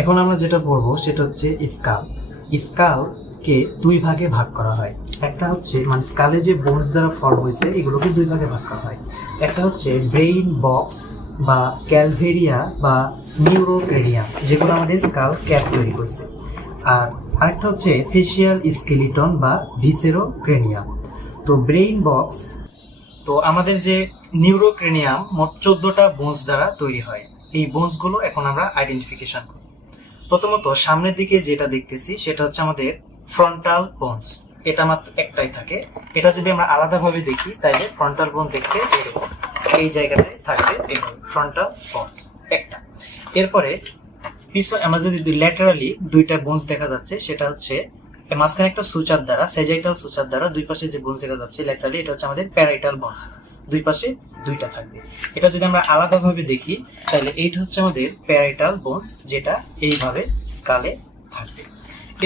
এখন আমরা যেটা পড়বো সেটা হচ্ছে স্কাল। স্কালকে দুই ভাগে ভাগ করা হয়। একটা হচ্ছে মানে স্কালে যে বোনস দ্বারা ফর্ম হয়েছে এগুলোকে দুই ভাগে ভাগ করা হয়। একটা হচ্ছে ব্রেইন বক্স বা ক্যালভেরিয়া বা নিউরোক্রেনিয়াম, যেগুলো আমাদের স্কাল ক্যাপ তৈরি করছে। আর আরেকটা হচ্ছে ফেসিয়াল স্কেলিটন বা ভিসেরোক্রেনিয়াম। তো ব্রেইন বক্স, তো আমাদের যে নিউরোক্রেনিয়াম মোট 14টা বোনস দ্বারা তৈরি হয়। এই বোনসগুলো এখন আমরা আইডেন্টিফিকেশন করি। প্রথমত সামনের দিকে যেটা দেখতেছি সেটা হচ্ছে আমাদের ফ্রন্টাল বোনস। এটা মাত্র একটাই থাকে। এটা যদি আমরা আলাদাভাবে দেখি তাহলে ফ্রন্টাল বোন দেখতে এরকম এই জায়গাটায় থাকবে, এরকম ফ্রন্টাল বোনস একটা। এরপরে পিছনে আমরা যদি ল্যাটারালি দুইটা বোনস দেখা যাচ্ছে, সেটা হচ্ছে মাঝখানে একটা সুচার দ্বারা, সেজাইটাল সুচার দ্বারা দুই পাশে যে বোনস দেখা যাচ্ছে ল্যাটারালি, এটা হচ্ছে আমাদের প্যারাইটাল বোনস। দুই পাশে দুইটা থাকবে। এটা যদি আমরা আলাদাভাবে দেখি তাহলে এইটা হচ্ছে আমাদের প্যারাইটাল বোনস, যেটা এইভাবে স্কালে থাকবে।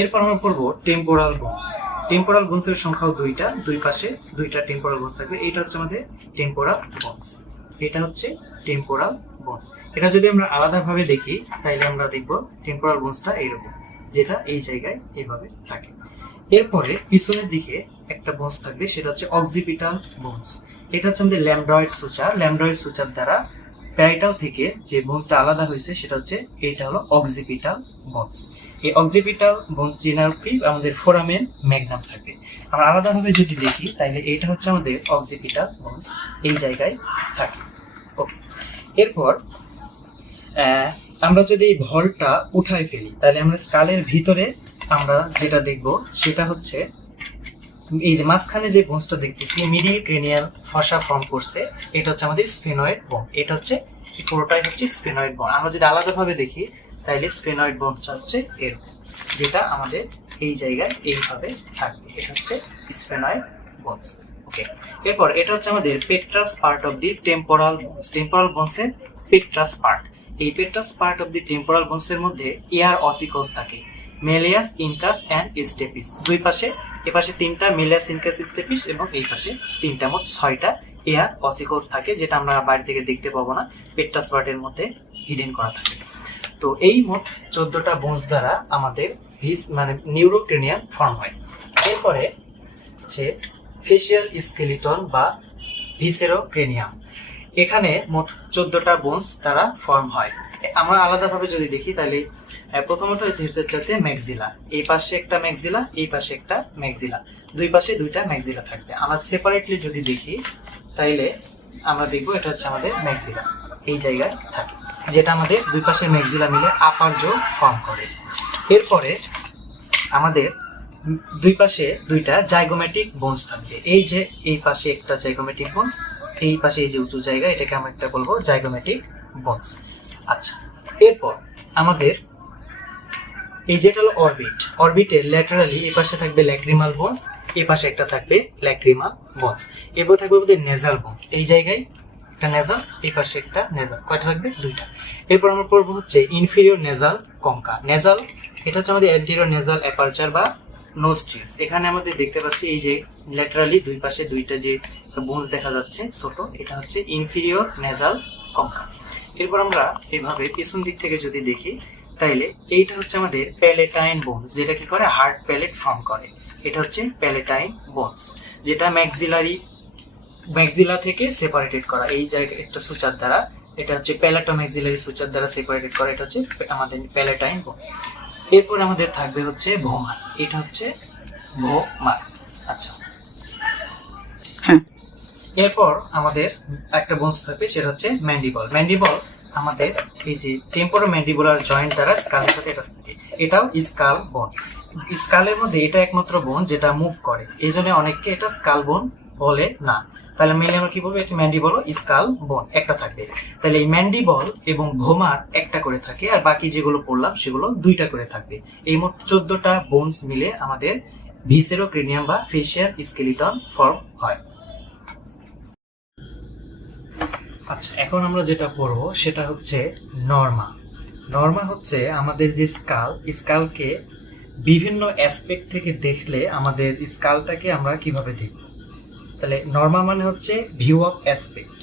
এরপর আমরা পড়বো টেম্পোরাল বোনস। টেম্পোরাল বোনসের সংখ্যাও দুইটা, দুই পাশে দুইটা টেম্পোরাল বোনস থাকবে। এটা হচ্ছে আমাদের টেম্পোরাল বোনস। এটা হচ্ছে টেম্পোরাল বোনস। এটা যদি আমরা আলাদাভাবে দেখি তাহলে আমরা দেখব টেম্পোরাল বোনসটা এইরকম, যেটা এই জায়গায় এইভাবে থাকে। এরপরে পিছনের দিকে একটা বোনস থাকবে, সেটা হচ্ছে অক্সিপিটাল বোনস। এটা হচ্ছে আমাদের ল্যামডয়েড সুচার। ল্যামডয়েড সুচার দ্বারা প্যারাইটাল থেকে যে বোনসটা আলাদা হয়েছে সেটা হচ্ছে এটা হলো অক্সিপিটাল বোনস। এই অক্সিপিটাল বোনস জেনারেলি আমাদের ফোরামেন ম্যাগনাম থাকে। আমরা আলাদাভাবে যদি দেখি তাহলে এটা হচ্ছে আমাদের অক্সিপিটাল বোনস, এই জায়গায় থাকে। ওকে, এরপর আমরা যদি এই ভলটা উঠাই ফেলি তাহলে আমরা স্কালের ভিতরে আমরা যেটা দেখব সেটা হচ্ছে এই যে মাঝখানে যে বোনসটা দেখতেছি মিডিল ক্রেনিয়াল ফসা ফর্ম করছে, এটা হচ্ছে আমাদের স্ফেনয়েড বোন। এটা হচ্ছে পুরোটাই হচ্ছে স্ফেনয়েড বোন। আমরা যদি আলাদাভাবে দেখি তাহলে স্ফেনয়েড বোনটা হচ্ছে এরকম, যেটা আমাদের এই জায়গায় এইভাবে থাকবে। এটা হচ্ছে স্ফেনয়েড বোনস। ওকে, এরপর এটা হচ্ছে আমাদের petrous part of the temporal bones. Temporal বোনসের পেট্রাস পার্ট। এই petrous part of the temporal বোনসের মধ্যে এয়ার অসিকলস থাকে, মেলিয়াস, ইনকাস এন্ড স্টেপিস। দুই পাশে, এপাশে তিনটা মেলিয়াস, ইনকাস, স্টেপিস এবং এই পাশে তিনটা, মোট 6টা এয়ার অসিকলস থাকে, যেটা আমরা বাইরে থেকে দেখতে পাবো না, পেট্রাস পার্টের মধ্যে হিডেন করা থাকে। তো এই মোট 14টা বোনস দ্বারা আমাদের মানে নিউরোক্রেনিয়াম ফর্ম হয়। এরপরে হচ্ছে ফেসিয়াল স্কেলিটন বা ভিসেরোক্রেনিয়াম। এখানে মোট 14টা বোনস দ্বারা ফর্ম হয়। আমরা আলাদাভাবে যদি দেখি তাহলে প্রথমত হচ্ছে ম্যাক্সিলা। এই পাশে একটা ম্যাক্সিলা, এই পাশে একটা ম্যাক্সিলা, দুই পাশে দুইটা ম্যাক্সিলা থাকবে। আমরা সেপারেটলি যদি দেখি তাইলে আমরা দেখবো এটা হচ্ছে আমাদের ম্যাক্সিলা, এই জায়গায় থাকে, যেটা আমাদের দুই পাশে ম্যাক্সিলা মিলে আপার জো ফর্ম করে। এরপরে আমাদের দুই পাশে দুইটা জাইগোমেটিক বোনস থাকবে। এই যে এই পাশে একটা জাইগোমেটিক বোনস, এই পাশে এই যে উঁচু জায়গা, এটাকে আমরা একটা বলবো জাইগোমেটিক বোনস। আচ্ছা, এরপর আমাদের এই যেটা হলো অরবিট। অরবিটের ল্যাটারালি এই পাশে থাকবে ল্যাক্রিমাল বোনস, এই পাশে একটা থাকবে ল্যাক্রিমাল বোনস। এরপর থাকবে আমাদের নেজাল বোনস, এই জায়গায় একটা নেজাল, এই পাশে একটা নেজাল। কয়টা থাকবে? দুইটা। এরপর আমরা পড়বো হচ্ছে ইনফিরিয়র নেজাল কঙ্কা। নেজাল এটা হচ্ছে আমাদের অ্যান্টেরিয়র নেজাল অ্যাপারচার বা নোস্ট্রিলস। এখানে আমাদের দেখতে পাচ্ছি এই যে ল্যাটারালি দুই পাশে দুইটা যে বোনস দেখা যাচ্ছে ছোট, এটা হচ্ছে ইনফিরিয়র নেজাল কঙ্কা। এরপর আমরা এইভাবে পিছন দিক থেকে যদি দেখি তাইলে এইটা হচ্ছে আমাদের প্যালেটাইন বোনস, যেটা কি করে হার্ড প্যালেট ফর্ম করে। এটা হচ্ছে প্যালেটাইন বোনস, যেটা ম্যাক্সিলা থেকে সেপারেটেড করা, এই জায়গায় একটা সুচার দ্বারা, এটা হচ্ছে প্যালেটো ম্যাক্সিলারি সুচার দ্বারা সেপারেটেড করা, এটা হচ্ছে আমাদের প্যালেটাইন বোনস। এরপর আমাদের থাকবে হচ্ছে ভোমার, এটা হচ্ছে ভোমার। আচ্ছা, এরপর আমাদের একটা বোনস থাকবে, সেটা হচ্ছে ম্যান্ডিবল। ম্যান্ডিবল আমাদের এই যে টেম্পোরো ম্যান্ডিবুলার জয়েন্ট দ্বারা স্কালের সাথে এটা থাকে, এটাও স্কাল বোন। স্কালের মধ্যে এটা একমাত্র বোন যেটা মুভ করে, এই জন্য অনেককে এটা স্কাল বোন বলে না। তাহলে মেইনলি আমরা কি বলবো, এটা ম্যান্ডিবল ও স্কাল বোন একটা থাকবে। তাহলে এই ম্যান্ডিবল এবং ভোমার একটা করে থাকে, আর বাকি যেগুলো পড়লাম সেগুলো দুইটা করে থাকবে। এই মোট 14টা বোনস মিলে আমাদের ভিসেরোক্রেনিয়াম বা ফেসিয়াল স্কেলিটন ফর্ম হয়। আচ্ছা, এখন আমরা যেটা পড়বো সেটা হচ্ছে নর্মা। নর্মা হচ্ছে আমাদের যে স্কালকে বিভিন্ন অ্যাসপেক্ট থেকে দেখলে আমাদের স্কালটাকে আমরা কিভাবে দেখব। তাহলে নর্মা মানে হচ্ছে ভিউ অফ অ্যাসপেক্ট।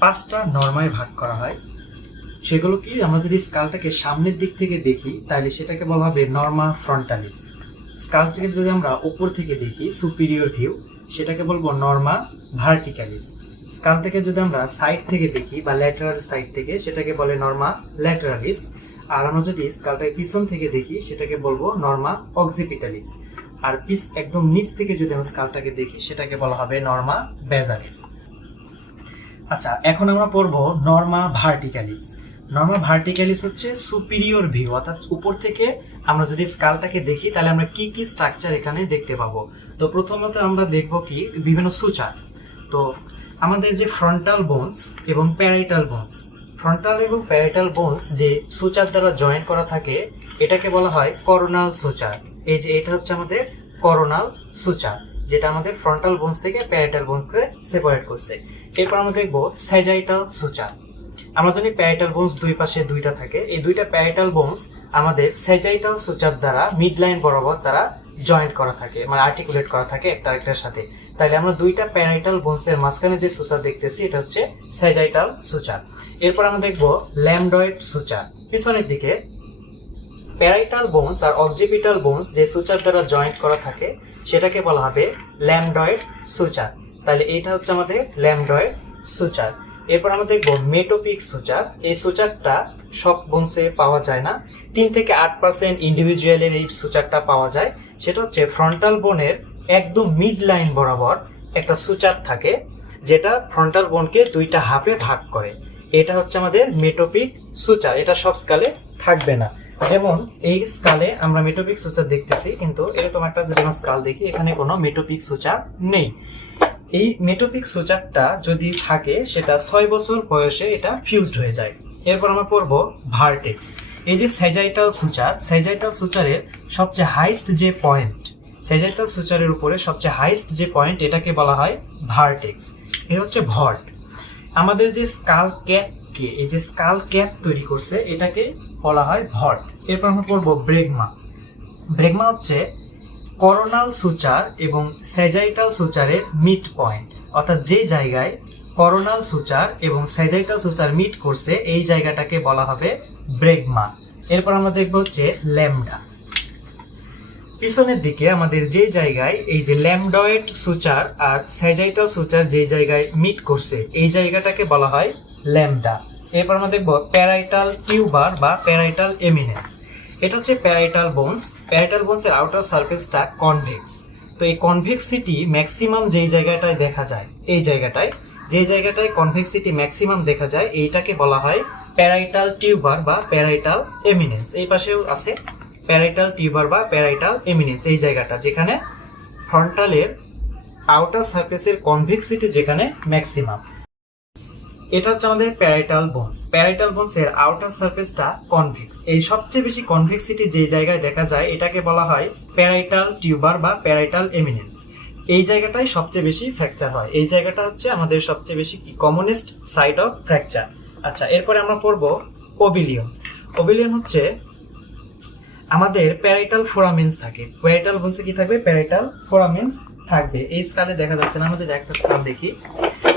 5টা নর্মায় ভাগ করা হয়। সেগুলো কি, আমরা যদি স্কালটাকে সামনের দিক থেকে দেখি তাহলে সেটাকে বলা হবে নর্মা ফ্রন্টালিস। স্কালটাকে যদি আমরা উপর থেকে দেখি সুপিরিয়র ভিউ, সেটাকে বলবো নর্মা ভার্টিক্যালিস। স্কালটাকে যদি আমরা সাইড থেকে দেখি বা ল্যাটারাল সাইড থেকে, সেটাকে বলে নর্মা ল্যাটারালিস। আর আমরা যদি স্কালটাকে পিছন থেকে দেখি সেটাকে বলবো নর্মা অক্সিপিটালিস। আর একদম নিচ থেকে যদি আমরা স্কালটাকে দেখি সেটাকে বলা হবে নর্মা বেজালিস। আচ্ছা, এখন আমরা পড়বো নর্মা ভার্টিক্যালিস। নর্মা ভার্টিক্যালিস হচ্ছে সুপিরিয়র ভিউ, অর্থাৎ উপর থেকে আমরা যদি স্কালটাকে দেখি তাহলে আমরা কি কি স্ট্রাকচার এখানে দেখতে পাবো। তো প্রথমত আমরা দেখব কি বিভিন্ন সুচার। তো আমাদের যে ফ্রন্টাল বোনস এবং প্যারাইটাল বোনস, ফ্রন্টাল এবং প্যারাইটাল বোনস যে সুচার দ্বারা জয়েন করা থাকে এটাকে বলা হয় করোনাল সুচার। এই যে এটা হচ্ছে আমাদের করোনাল সুচার, যেটা আমাদের ফ্রন্টাল বোনস থেকে প্যারাইটাল বোনসকে সেপারেট করছে। এরপর আমরা দেখবো স্যাজাইটাল সুচার। আমরা জানি প্যারাইটাল বোনস দুই পাশে দুইটা থাকে, এই দুইটা প্যারাইটাল বোনস আমাদের স্যাজাইটাল সুচার দ্বারা মিড লাইন বরাবর তারা জয়েন্ট করা থাকে, মানে আর্টিকুলেট করা থাকে একটা আরেকটার সাথে। তাহলে আমরা দুইটা প্যারাইটাল বোনসের মাঝখানে যে সুচার দেখতেছি এটা হচ্ছে স্যাজাইটাল সুচার। এরপর আমরা দেখবো ল্যামডয়েড সুচার। পিছনের দিকে প্যারাইটাল বোনস আর অক্সিপিটাল বোনস যে সুচার দ্বারা জয়েন্ট করা থাকে সেটাকে বলা হবে ল্যামডয়েড সুচার। তাহলে এটা হচ্ছে আমাদের ল্যামডয়েড সুচার। এরপর আমরা দেখবো মেটোপিক সুচার। এই সুচারটা সব বোনসে পাওয়া যায় না, 3 থেকে 8% ইন্ডিভিজুয়ালের এই সুচারটা পাওয়া যায়। সেটা হচ্ছে ফ্রন্টাল বোনের একদম মিড লাইন বরাবর একটা সুচার থাকে, যেটা ফ্রন্টাল বোনকে দুইটা হাফে ভাগ করে। এটা হচ্ছে আমাদের মেটোপিক সুচার। এটা সব স্কালে থাকবে না। যেমন এই স্কালে আমরা মেটোপিক সুচার দেখতেছি, কিন্তু এরকম একটা যদি আমরা স্কাল দেখি এখানে কোনো মেটোপিক সুচার নেই। এই মেটোপিক সুচারটা যদি থাকে সেটা 6 বছর বয়সে এটা ফিউজড হয়ে যায়। এরপর আমরা পড়বো ভার্টেক্স। এই যে স্যাজাইটাল সুচার, স্যাজাইটাল সুচারের সবচেয়ে হাইস্ট যে পয়েন্ট, স্যাজাইটাল সুচারের উপরে সবচেয়ে হাইস্ট যে পয়েন্ট এটাকে বলা হয় ভার্টেক্স। এর হচ্ছে ভল্ট। আমাদের যে স্কাল ক্যাপকে, এই যে স্কাল ক্যাপ তৈরি করছে এটাকে বলা হয় ভল্ট। এরপর আমরা পড়বো ব্রেগমা। ব্রেগমা হচ্ছে করোনাল সুচার এবং স্যাজাইটাল সুচারের মিড পয়েন্ট, অর্থাৎ যে জায়গায় করোনাল সুচার এবং স্যাজাইটাল সুচার মিট করছে এই জায়গাটাকে বলা হবে ব্রেগমা। এরপর আমরা দেখবো হচ্ছে ল্যামডা। পিছনের দিকে আমাদের যে জায়গায় এই যে ল্যামডয়েড সুচার আর স্যাজাইটাল সুচার যে জায়গায় মিট করছে এই জায়গাটাকে বলা হয় ল্যামডা। এরপর আমরা দেখবো প্যারাইটাল টিউবার বা প্যারাইটাল এমিনেন্স। এটা হচ্ছে প্যারাইটাল বোনস। প্যারাইটাল বোনসের আউটার সারফেসটা কনভেক্স। তো এই কনভেক্সিটি ম্যাক্সিমাম যেই জায়গাটায় দেখা যায়, এই জায়গাটায় যে জায়গাটায় কনভেক্সিটি ম্যাক্সিমাম দেখা যায় এইটাকে বলা হয় প্যারাইটাল টিউবার বা প্যারাইটাল এমিনেন্স। এই পাশেও আছে প্যারাইটাল টিউবার বা প্যারাইটাল এমিনেন্স, এই জায়গাটা যেখানে ফ্রন্টালের আউটার সারফেসের কনভেক্সিটি যেখানে ম্যাক্সিমাম। এটা হচ্ছে আমাদের প্যারাইটাল বোনস। প্যারাইটাল বোনসের আউটার সারফেসটা কনভেক্স। এই সবচেয়ে বেশি কনভেক্সিটি যে জায়গায় দেখা যায় এটাকে বলা হয় প্যারাইটাল টিউবার বা প্যারাইটাল এমিনেন্স। এই জায়গাটাই সবচেয়ে বেশি ফ্র্যাকচার হয়। এই জায়গাটা হচ্ছে আমাদের সবচেয়ে বেশি কমনেস্ট সাইট অফ ফ্র্যাকচার। আচ্ছা, এরপরে আমরা পড়বো ওবিলিয়ন। ওবিলিয়ন হচ্ছে আমাদের প্যারাইটাল ফোরামেন্স থাকে। প্যারাইটাল বোনসে কি থাকবে? প্যারাইটাল ফোরামেন্স থাকবে। এই স্কালে দেখা যাচ্ছে না, আমরা যদি একটা স্কাল দেখি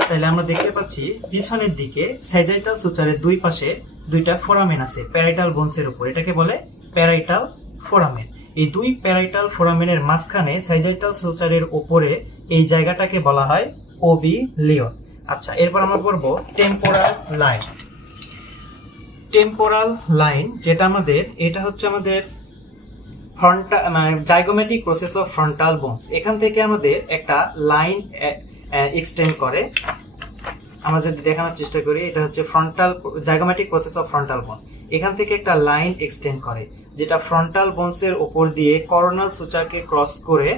তাহলে আমরা দেখতে পাচ্ছি পিছনের দিকে স্যাজাইটাল সুচারের দুই পাশে দুইটা ফোরামেন আছে প্যারাইটাল বোনসের উপর, এটাকে বলে প্যারাইটাল ফোরামেন। এই দুই প্যারাইটাল ফোরামেনের মাঝখানে স্যাজাইটাল সুচারের উপরে এই জায়গাটাকে বলা হয় ওবিলিয়ন। আচ্ছা, এরপর আমরা পড়বো টেম্পোরাল লাইন। টেম্পোরাল লাইন যেটা আমাদের, এটা হচ্ছে আমাদের ফ্রন্টাল মানে zygomatic process of frontal bones. এখান থেকে আমাদের একটা লাইন এক্সটেন্ড করে। আমরা যদি দেখানোর চেষ্টা করি, এটা হচ্ছে frontal zygomatic process of frontal বোন। এখান থেকে একটা লাইন এক্সটেন্ড করে যেটা ফ্রন্টাল বোনসের উপর দিয়ে করোনাল সুচারকে ক্রস করে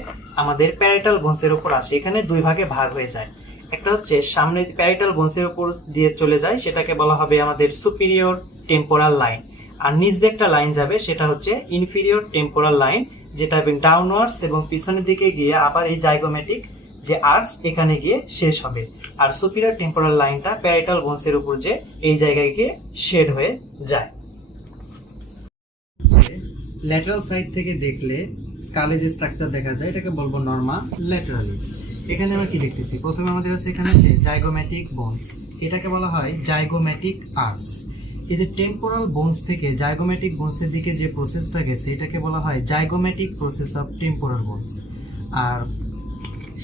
আমাদের প্যারাইটাল বোনসের উপর আসে। এখানে দুই ভাগে ভাগ হয়ে যায়। একটা হচ্ছে সামনে প্যারাইটাল বোনসের উপর দিয়ে চলে যায়, সেটাকে বলা হবে আমাদের সুপিরিয়র টেম্পোরাল লাইন। আর নিচ দিয়ে একটা লাইন যাবে, সেটা হচ্ছে ইনফিরিয়র টেম্পোরাল লাইন, যেটা ডাউনওয়ার্ডস এবং পিছনের দিকে গিয়ে আবার এই জাইগোমেটিক যে আর্স এখানে গিয়ে শেষ হবে। আর সুপিরিয়র টেম্পোরাল লাইনটা প্যারাইটাল বোনসের উপর যে এই জায়গায় গিয়ে শেড হয়ে যায়। ল্যাটারাল সাইড থেকে দেখলে স্কালে যে স্ট্রাকচার দেখা যায় এটাকে বলবো নর্মা ল্যাটারালিস। এখানে আমরা কি দেখতেছি? প্রথমে আমাদের আছে এখানে হচ্ছে জাইগোমেটিক বোনস, এটাকে বলা হয় জাইগোমেটিক আর্স। এই যে টেম্পোরাল বোনস থেকে জাইগোমেটিক বোনসের দিকে যে প্রসেসটা গেছে এটাকে বলা হয় zygomatic process of temporal bones. আর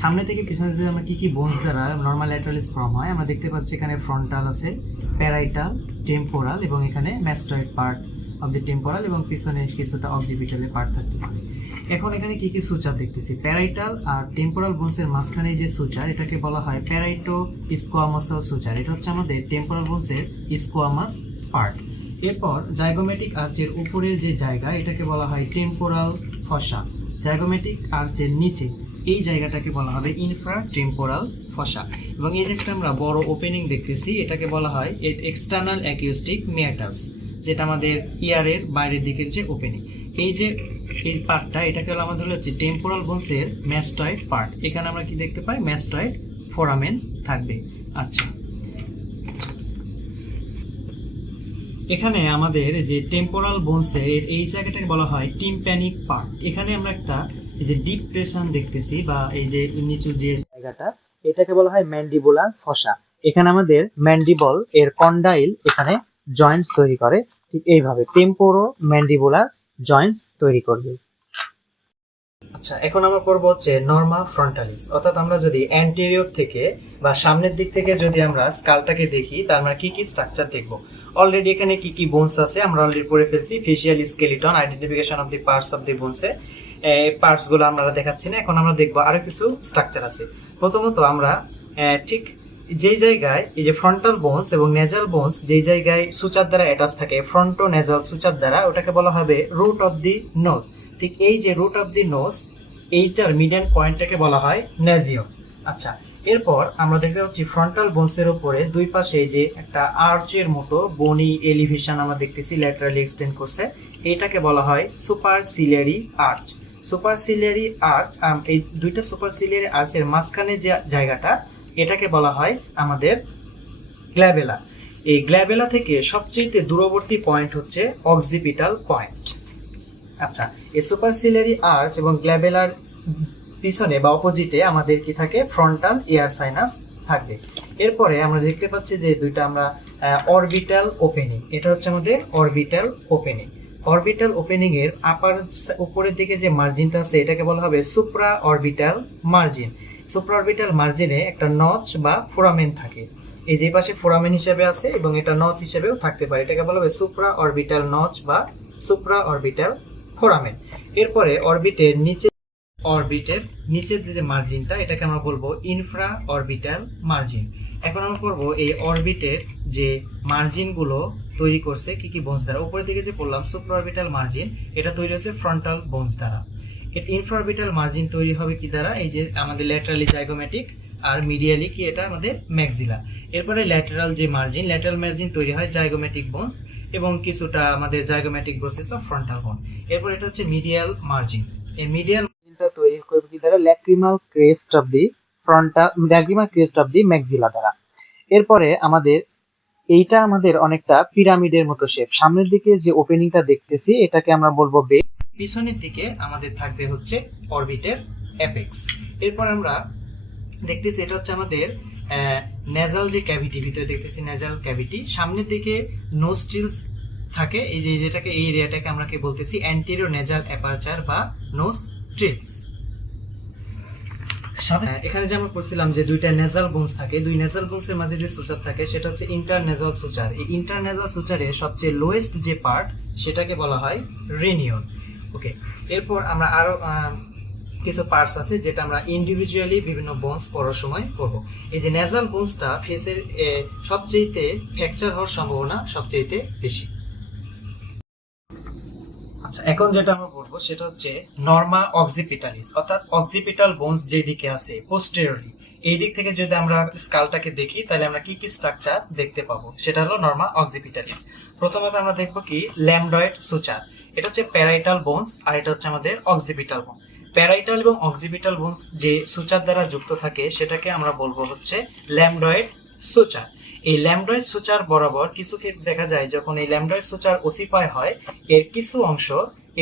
সামনে থেকে পিছনে যদি আমরা কি কি বোনস দ্বারা নর্মাল ল্যাটারালিস ফর্ম হয় আমরা দেখতে পাচ্ছি এখানে ফ্রন্টাল আছে, প্যারাইটাল, টেম্পোরাল এবং এখানে mastoid part of the temporal এবং পিছনে কিছুটা অক্সিপিটালের পার্ট থাকতে পারে। এখন এখানে কি কি সুচার দেখতেছি, প্যারাইটাল আর টেম্পোরাল বোনসের মাঝখানে যে সুচার এটাকে বলা হয় প্যারাইটো স্কোয়ামাসাল সুচার। এটা হচ্ছে আমাদের টেম্পোরাল বোনসের স্কোয়ামাস পার্ট। এরপর জাইগোমেটিক আর্চের উপরের যে জায়গা এটাকে বলা হয় টেম্পোরাল ফসা। জাইগোমেটিক আর্চের নিচে এই জায়গাটাকে বলা হবে ইনফ্রা টেম্পোরাল ফসা। এবং এই যে একটা আমরা বড় ওপেনিং দেখতেছি এটাকে বলা হয় এক্সটার্নাল অ্যাকিউস্টিক মেটাস, যেটা আমাদের ইয়ারের বাইরের দিকের যে ওপেনিং। এই যে এই পার্টটা এটাকে আমাদের হচ্ছে টেম্পোরাল বোনসের ম্যাস্টয়েড পার্ট। এখানে আমরা কি দেখতে পাই, ম্যাস্টয়েড ফোরামেন থাকবে। আচ্ছা, এখানে আমাদের যে টেম্পোরাল বোনসের এই জায়গাটাকে বলা হয় টিম্প্যানিক পার্ট। এখানে আমরা একটা এই যে ডিপ্রেশন দেখতেছি বা এই যে নিচু যে জায়গাটা এটাকে বলা হয় ম্যান্ডিবুলার ফসা। এখানে আমাদের ম্যান্ডিবল এর কন্ডাইল এখানে জয়েন্টস তৈরি করে, ঠিক এইভাবে টেম্পোরো ম্যান্ডিবুলার জয়েন্টস তৈরি করবে। আচ্ছা, এখন আমরা পড়বো হচ্ছে নর্মা ফ্রন্টালিস, অর্থাৎ আমরা যদি অ্যান্টেরিয়র থেকে বা সামনের দিক থেকে যদি আমরা স্কালটাকে দেখি তার আমরা কি কি স্ট্রাকচার দেখবো। অলরেডি এখানে কি কি বোনস আছে আমরা অলরেডি পড়ে ফেলছি, facial skeleton, identification of the parts of the বোনসে। পার্টস গুলো আমরা দেখাচ্ছি না, এখন আমরা দেখবো আরো কিছু স্ট্রাকচার আছে। প্রথমত আমরা ঠিক যেই জায়গায় এই যে ফ্রন্টাল বোনস এবং নেজাল বোনস যেই জায়গায় সুচার দ্বারা অ্যাটাচ থাকে, ফ্রন্টো নেজাল সুচার দ্বারা, ওটাকে বলা হবে রুট অফ দি নোজ। ঠিক এই যে রুট অফ দি নোজ এইটার মিডল পয়েন্টটাকে বলা হয় নেজিয়ম। আচ্ছা, এরপর আমরা দেখতে পাচ্ছি ফ্রন্টাল বোনসের উপরে দুই পাশে যে একটা আর্চের মতো বনি এলিভেশন আমরা দেখতেছি ল্যাটারালি এক্সটেন্ড করছে, এটাকে বলা হয় সুপারসিলিয়ারি আর্চ। সুপারসিলিয়ারি আর্চ, এই দুইটা সুপারসিলিয়ারি আর্চের মাঝখানে যে জায়গাটা এটাকে বলা হয় আমাদের গ্ল্যাবেলা। এই গ্ল্যাবেলা থেকে সবচেয়ে দূরবর্তী পয়েন্ট হচ্ছে অক্সিপিটাল পয়েন্ট। আচ্ছা, এই সুপারসিলিয়ারি আর্চ এবং গ্ল্যাবেলার পিছনে বা অপোজিটে আমাদের কি থাকে, ফ্রন্টাল এয়ার সাইনাস থাকবে। এরপরে আমরা দেখতে পাচ্ছি যে দুইটা আমরা অরবিটাল ওপেনিং, এটা হচ্ছে আমাদের অরবিটাল ওপেনিং। অরবিটাল ওপেনিং এর আপার উপরের দিকে যে মার্জিনটা আছে এটাকে বলা হবে supra orbital margin. Supra orbital মার্জিনে একটা নচ বা ফোরামেন থাকে, এই যে পাশে ফোরামেন হিসেবে আছে এবং এটা নচ হিসেবেও থাকতে পারে, এটাকে বলা হবে সুপ্রা অরবিটাল নচ বা সুপ্রা অরবিটাল ফোরামেন। এরপরে অরবিটের নিচের যে মার্জিনটা এটাকে আমরা বলবো ইনফ্রা অরবিটাল মার্জিন। এখন আমরা পড়বো এই অরবিটের যে মার্জিনগুলো তৈরি করছে কি কি বোনস দ্বারা। উপরের দিকে যে পড়লাম সুপ্রা অরবিটাল মার্জিন, এটা তৈরি হচ্ছে ফ্রন্টাল বোনস দ্বারা। ইনফ্রা অরবিটাল মার্জিন তৈরি হবে কি দ্বারা, এই যে আমাদের ল্যাটারালি জাইগোমেটিক আর মিডিয়ালি কি এটা আমাদের ম্যাক্সিলা। এরপরে ল্যাটারাল যে মার্জিন, ল্যাটারাল মার্জিন তৈরি হয় জাইগোমেটিক বোনস এবং কিছুটা আমাদের জাইগোমেটিক প্রসেস অফ ফ্রন্টাল বোন। এরপর এটা হচ্ছে মিডিয়াল মার্জিন। এই মিডিয়াল মার্জিনটা তৈরি করবে কি দ্বারা, lacrimal crest of the frontal, lacrimal crest of the maxilla দ্বারা। এরপরে আমাদের এইটা আমাদের অনেকটা পিরামিডের মতো শেপ। সামনের দিকে যে ওপেনিংটা দেখতেছি এটাকে আমরা বলবো বেস, পিছনের দিকে আমাদের থাকবে হচ্ছে অরবিটের অ্যাপেক্স। এরপর আমরা দেখতেছি এটা হচ্ছে আমাদের নেজাল যে ক্যাভিটি, ভিতরে দেখতেছি নেজাল ক্যাভিটি। সামনের দিকে নোস্ট্রিলস থাকে, এই যে যেটাকে এই এরিয়াটাকে আমরা কি বলতেছি অ্যান্টেরিয়র নেজাল অ্যাপারচার বা নোস্ট্রিলস। এখানে যে আমরা পড়ছিলাম যে দুইটা নেজাল বোনস থাকে, দুই নেজাল বোনসের মাঝে যে সুচার থাকে সেটা হচ্ছে ইন্টারনেজাল সুচার। এই ইন্টারনেজাল সুচারের সবচেয়ে লোয়েস্ট যে পার্ট সেটাকে বলা হয় রেনিয়ন। ওকে, এরপর আমরা আরো কিছু পার্টস আছে যেটা আমরা ইন্ডিভিজুয়ালি বিভিন্ন বোনস পড়ার সময় পড়বো। এই যে নেজাল বোনসটা ফেসের সবচেয়ে ফ্র্যাকচার হওয়ার সম্ভাবনা সবচেয়ে বেশি। আচ্ছা, এখন যেটা আমরা বলবো সেটা হচ্ছে নর্মা অক্সিপিটালিস, অর্থাৎ অক্সিপিটাল বোনস যেদিকে আছে পোস্টেরিয়রলি, এই দিক থেকে যদি আমরা স্কালটাকে দেখি তাহলে আমরা কি কি স্ট্রাকচার দেখতে পাবো, সেটা হলো নর্মা অক্সিপিটালিস। প্রথমত আমরা দেখবো কি ল্যামডয়েড সুচার, এটা হচ্ছে প্যারাইটাল বোনস আর এটা হচ্ছে আমাদের অক্সিপিটাল বোন। প্যারাইটাল এবং অক্সিপিটাল বোনস যে সুচার দ্বারা যুক্ত থাকে সেটাকে আমরা বলবো হচ্ছে ল্যামডয়েড সুচার। এই ল্যামডয়েড সুচার বরাবর কিছু ক্ষেত্রে দেখা যায় যখন এই ল্যামডয়েড সুচার ওসিফাই হয়, এর কিছু অংশ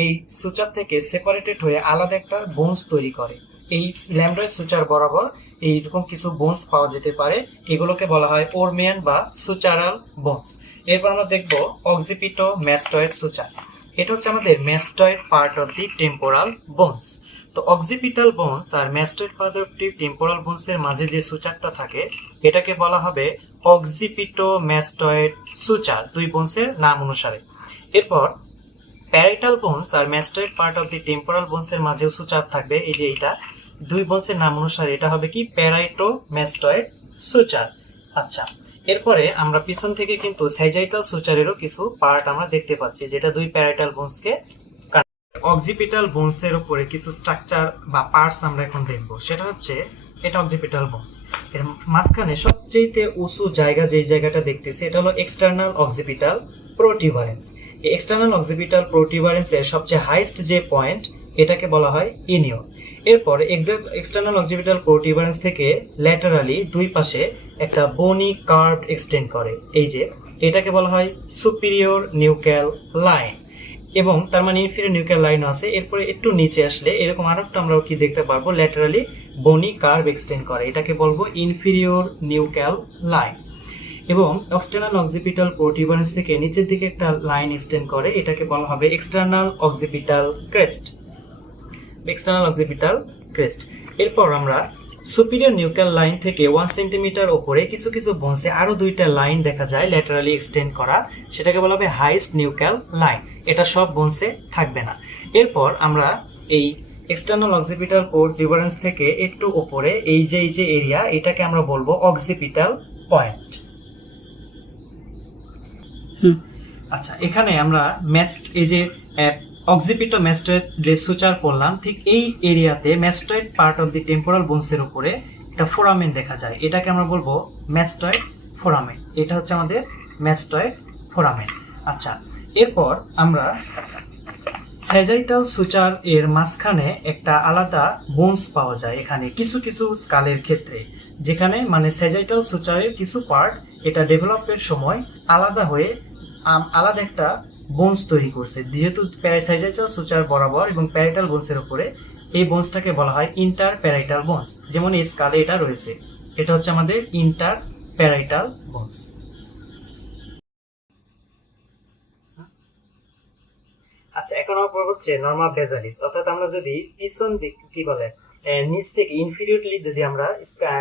এই সুচার থেকে সেপারেটেড হয়ে আলাদা একটা বোনস তৈরি করে। এই ল্যামডয়েড সুচার বরাবর এইরকম কিছু বোনস পাওয়া যেতে পারে, এগুলোকে বলা হয় ওরমিয়ান বা সুচারাল বোনস। এরপর আমরা দেখব অক্সিপিটো ম্যাস্টয়েড সুচার। এটা হচ্ছে আমাদের mastoid part of the temporal bones. তো অক্সিপিটাল বোনস আর mastoid part of the temporal bones এর মাঝে যে সুচারটা থাকে এটাকে বলা হবে অক্সিপিটো ম্যাস্টয়েড সুচার, দুই বোনসের নাম অনুসারে। এরপর প্যারাইটাল বোনস আর mastoid part of the temporal bones এর মাঝেও সুচার থাকবে, এই যে এটা দুই বোনসের নাম অনুসারে এটা হবে কি প্যারাইটো ম্যাস্টয়েড সুচার। আচ্ছা, এরপরে আমরা পিছন থেকে কিন্তু স্যাজাইটাল সুচারেরও কিছু পার্ট আমরা দেখতে পাচ্ছি, যেটা দুই প্যারাইটাল বোনসকে। অক্সিপিটাল বোনস এর উপরে কিছু স্ট্রাকচার বা পার্টস আমরা এখন দেখব, সেটা হচ্ছে এটা অক্সিপিটাল বোনস। এর মাঝখানে সবচেয়ে উঁচু জায়গা যেই জায়গাটা দেখতেছি এটা হলো এক্সটার্নাল অক্সিপিটাল প্রোটিউবারেন্স। এই এক্সটার্নাল অক্সিপিটাল প্রোটিউবারেন্স এর সবচেয়ে হাইস্ট যে পয়েন্ট এটাকে বলা হয় ইনিও। এরপর এক্সটার্নাল অক্সিপিটাল প্রোটিউবারেন্স থেকে ল্যাটারালি দুই পাশে একটা বনি কার্ভ এক্সটেন্ড করে, এই যে এটাকে বলা হয় সুপিরিয়র নিউক্যাল লাইন, এবং তার মানে ইনফিরিয়র নিউক্লিয়ার লাইন আছে। এরপরে একটু নিচে আসলে এরকম আরেকটা আমরা কি দেখতে পারবো, ল্যাটারালি বনি কার্ভ এক্সটেন্ড করে, এটাকে বলবো ইনফিরিয়র নিউক্লিয়ার লাইন। এবং এক্সটার্নাল অক্সিপিটাল প্রোটিউবারেন্স থেকে নিচের দিকে একটা লাইন এক্সটেন্ড করে, এটাকে বলা হবে external occipital crest, external occipital crest. এরপর আমরা সুপিরিয়র নিউক্লিয়ার লাইন থেকে 1 সেন্টিমিটার উপরে কিছু কিছু বোনসে আরো দুইটা লাইন দেখা যায় ল্যাটারালি এক্সটেন্ড করা, সেটাকে বলা হবে হাইস্ট নিউক্লিয়ার লাইন। এটা সব বোনসে থাকবে না। এরপর আমরা এই এক্সটার্নাল অক্সিপিটাল প্রোটিউবারেন্স থেকে একটু উপরে এই যে এরিয়া, এটাকে আমরা বলবো অক্সিপিটাল পয়েন্ট। আচ্ছা, এখানে আমরা এই যে অক্সিপিটো ম্যাস্টয়েড যে সুচার পড়লাম, ঠিক এই এরিয়াতে mastoid part of the temporal বোনসের উপরে একটা ফোরামেন দেখা যায়, এটাকে আমরা বলবো ম্যাস্টয়েড ফোরামেন। এটা হচ্ছে আমাদের ম্যাস্টয়েড ফোরামেন। আচ্ছা, এরপর আমরা স্যাজাইটাল সুচার এর মাঝখানে একটা আলাদা বোনস পাওয়া যায় এখানে কিছু কিছু স্কালের ক্ষেত্রে, যেখানে মানে স্যাজাইটাল সুচারের কিছু পার্ট এটা ডেভেলপের সময় আলাদা হয়ে আলাদা একটা বোনস তৈরি করছে, যেহেতু প্যারাসাইজাইটাল সুচার বরাবর এবং প্যারাইটাল বোনসের উপরে এই বোনসটাকে বলা হয় ইন্টার প্যারাইটাল বোনস। যেমন এই স্কালে এটা রয়েছে, এটা হচ্ছে আমাদের ইন্টার প্যারাইটাল বোনস। আচ্ছা, এখন আমরা পড়ব হচ্ছে নর্মা বেজালিস, অর্থাৎ আমরা যদি পিছন দিক কি বলে নিচ থেকে ইনফিরিয়রলি যদি আমরা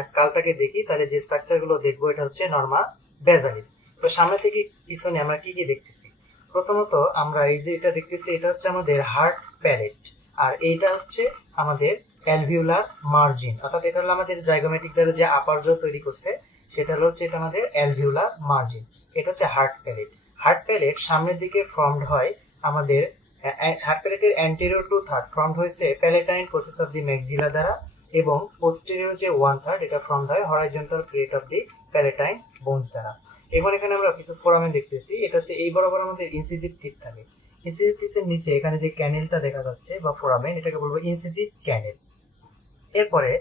স্কালটাকে দেখি তাহলে যে স্ট্রাকচারগুলো দেখবো এটা হচ্ছে নর্মা বেজালিস। তো সামনে থেকে পিছনে আমরা কি কি দেখতেছি, প্রথমত আমরা এই যে এটা দেখতেছি এটা হচ্ছে আমাদের হার্ট প্যালেট, আর এইটা হচ্ছে আমাদের অ্যালভিউলার মার্জিন, অর্থাৎ এটা হলো আমাদের জাইগোমেটিক দ্বারা যে আপার জ তৈরি করছে সেটা হচ্ছে এটা আমাদের অ্যালভিউলার মার্জিন। এটা হচ্ছে হার্ট প্যালেট। হার্ট প্যালেট সামনের দিকে ফর্মড হয় আমাদের হার্ট প্যালেটের অ্যান্টেরিয়র টু থার্ড ফর্মড হয়েছে palatine process of the maxilla দ্বারা, এবং পোস্টেরিয়র যে 1/3 এটা ফর্মড হয় horizontal plate of the palatine bones দ্বারা। এবং এখানে আমরা কিছু ফোরামেন দেখতেছি, এটা হচ্ছে এই বরাবর আমাদের ইনসিজিভ টিথ থাকে, ইনসিজিভ টিথের নিচে এখানে যে ক্যানেলটা দেখা যাচ্ছে বা ফোরামেন, এটাকে বলবো ইনসিজিভ ক্যানেল। এরপরে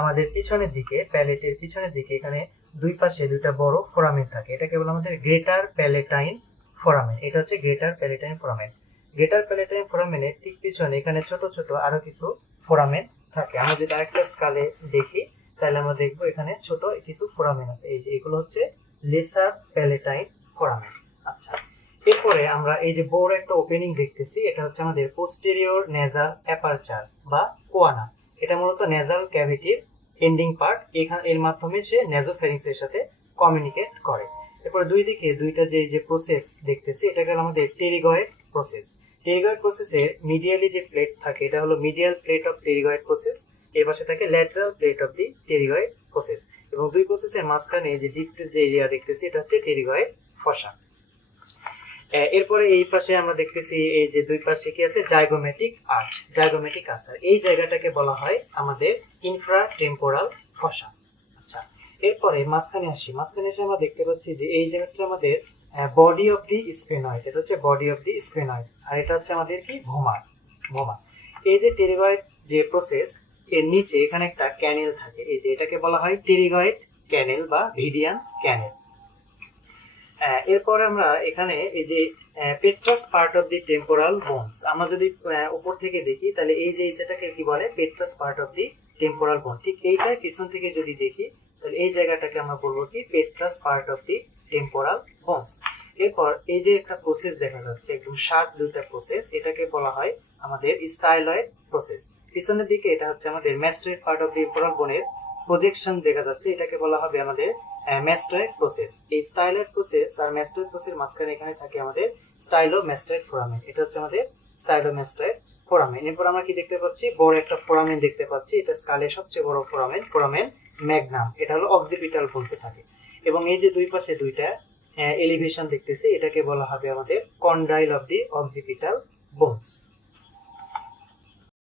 আমাদের পিছনের দিকে প্যালেটের পিছনের দিকে এখানে দুই পাশে দুইটা বড় ফোরামেন থাকে, এটাকে বলবো আমাদের গ্রেটার প্যালেটাইন ফোরামেন। এটা হচ্ছে greater palatine foramen. Greater palatine ফোরামেনের ঠিক পিছনে এখানে ছোট ছোট আরো কিছু ফোরামেন থাকে। আমরা যদি আরেকটা স্কালে দেখি তাহলে আমরা দেখবো এখানে ছোট কিছু ফোরামেন আছে, এই যে এগুলো হচ্ছে লেসার প্যালেটাইন ফোরামেন। আচ্ছা, এরপরে আমরা এই যে বড় একটা ওপেনিং দেখতেছি, এটা হচ্ছে আমাদের পোস্টেরিয়র নেজাল অ্যাপারচার বা কোয়ানা। এটা মূলত নেজাল ক্যাভিটির এন্ডিং পার্ট, এর মাধ্যমে সে নেজোফ্যারিংস এর সাথে কমিউনিকেট করে। এরপর দুই দিকে দুইটা যে প্রসেস দেখতেছি এটাকে আমাদের টেরিগয়েড প্রসেস। টেরিগয়েড প্রসেসের মিডিয়ালি যে প্লেট থাকে এটা হলো medial plate of pterygoid process, এর পাশে থাকে lateral plate of the pterygoid process, এবং দুই প্রসেসের মাঝখানে যে ডিপ যে এরিয়া দেখতেছি এটা হচ্ছে টেরিগয়েড ফসা। এরপরে এই পাশে আমরা দেখতেছি এই যে দুই পাশে কি আছে জাইগোমেটিক আর্চ, জাইগোমেটিক আর্চার, এই জায়গাটাকে বলা হয় আমাদের ইনফ্রা টেম্পোরাল ফসা। আচ্ছা, এরপরে মাঝখানে এসে আমরা দেখতে পাচ্ছি যে এই জায়গাটা আমাদের বডি অফ দি স্ফেনয়েড, এটা হচ্ছে বডি অফ দি স্ফেনয়েড, আর এটা হচ্ছে আমাদের কি ভোমা। এই যে টেরিগয়েড যে প্রসেস এর নিচে এখানে একটা ক্যানেল থাকে, এই যে এটাকে বলা হয় টেরিগয়েড ক্যানেল বা ভিডিয়ান ক্যানেল। এরপরে আমরা এখানে এই যে petrous part of the temporal bones, আমরা যদি উপর থেকে দেখি তাহলে এই যে এইটাকে কি বলে পেট্রাস পার্ট অফ দি টেম্পোরাল বোন, ঠিক এইটাই পিছন থেকে যদি দেখি তাহলে এই জায়গাটাকে আমরা বলবো কি petrous part of the temporal bones. এরপর এই যে একটা প্রসেস দেখা যাচ্ছে একদম শার্প দুইটা প্রসেস, এটাকে বলা হয় আমাদের স্টাইলয়েড প্রসেস। পিছনের দিকে এটা হচ্ছে আমাদের mastoid part of the coral বোনের প্রজেকশন দেখা যাচ্ছে, এটাকে বলা হবে আমাদের ম্যাস্টয়েড প্রসেস। এই স্টাইলয়েড প্রসেস আর ম্যাস্টয়েড প্রসেস মাঝখানে এখানে থাকে আমাদের স্টাইলোম্যাস্টয়েড ফোরামেন, এটা হচ্ছে আমাদের স্টাইলোম্যাস্টয়েড ফোরামেন। এরপর আমরা কি দেখতে পাচ্ছি, বড় একটা ফোরামেন দেখতে পাচ্ছি, এটা স্কালের সবচেয়ে বড় ফোরামেন, ফোরামেন ম্যাগনাম, এটা হলো অক্সিপিটাল বোনসে থাকে। এবং এই যে দুই পাশে দুইটা এলিভেশন দেখতেছি, এটাকে বলা হবে আমাদের condyle of the occipital bones.